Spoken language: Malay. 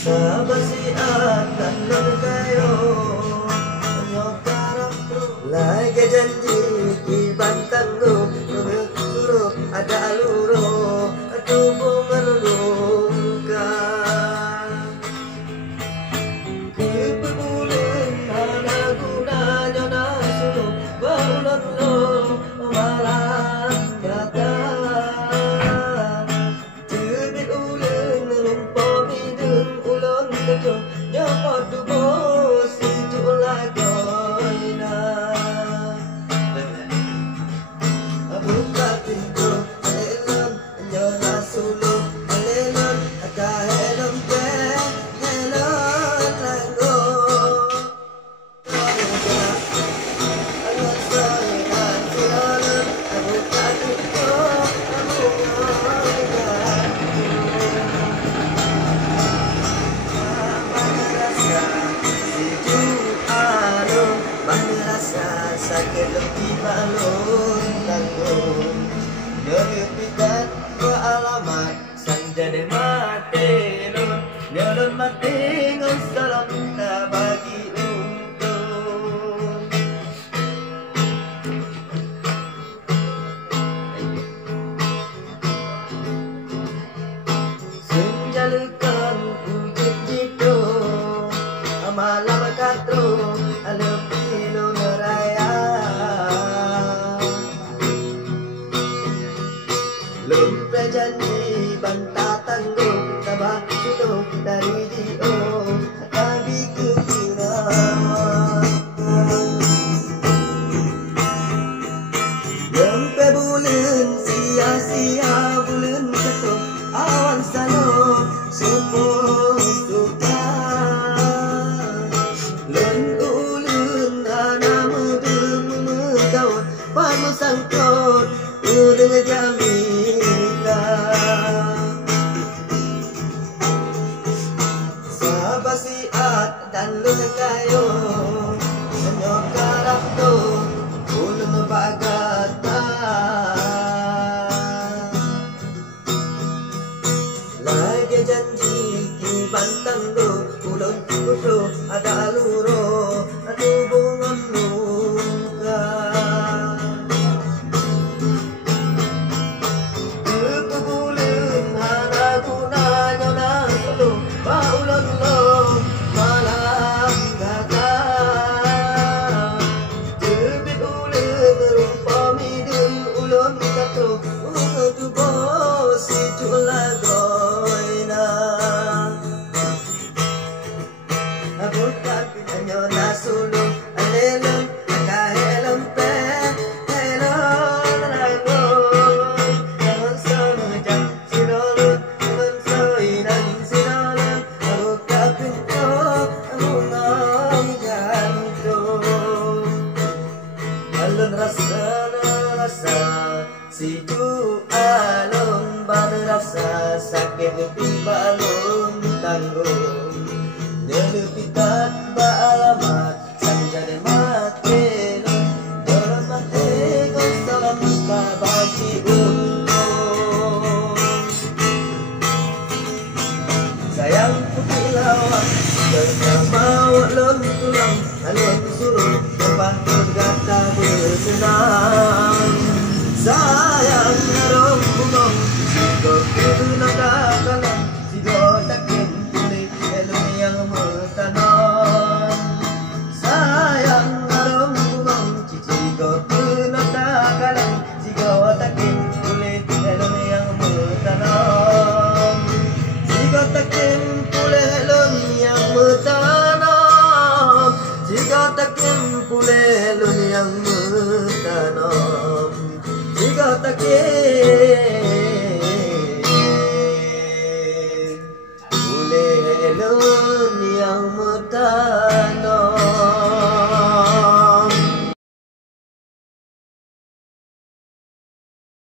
Sa basiatan ng kayo Menyokar lagi janji Ibantang lo Suruh ada aluro Hubungan lungkar Kepebulan Ada gunanya nasuruh Baulan lo Malah kata Tebit ulen Lumpur hidung ulun kejo Nyokot tubuh Situ lagoina Buka pintu Helon Nyola sulu Helon Aka helon ke Helon langgo Alon soiran Silolon Buka pintu sakit lebih balon tanggung Nyerepitan beralamat Sanjane mati lun Nyelun mati Ngesalam tak bagi untung Senjalikan Ujit jitu Amalam katro Alepi lo neraya Lumpur janji bantah tanggung Tabah dulu dari dio Tapi kekurangan Lumpur bulan sia-sia bulan ketuk Awan salo sepuluh suka Lun ulun anak muda memegawat Pamu sangkut udah jamila Sabasiat dan lun kayo Menyokar aku ulun bagata Lagi janji Ibantang lo ulun kudu ada aluro hubungan lungkar Kepebulan ada gunanya nasuh Baulan lo malam kata Tebit ulen rumpah midun ulun kata Untuk bos itu lagoina Bukan pinanya nasulu Alelon Akahelon pe Helon rangon Jangan senujang Sinolon Jangan soinan Sinolon Buka pintu Mungam gantung Alun rasa Situ alun Ban rasa Sakit di balon tanggung Nyerepitan beralamat Sanjane mati lun Dalam mati kau salam tak bagi untung Sayang putih lawan Jangan bawa lun tulang Alun suruh Lepas berkata bersenang Sayang harum bungong Sigo kena dakalan Sigo takin kulit Elun yang metanon Sayang harum bungong Sigo kena dakalan Sigo takin kulit Elun yang metanon Sigo takin kulit Elun yang metanon Sigo takin kulit Elun yang metanon Sigo takin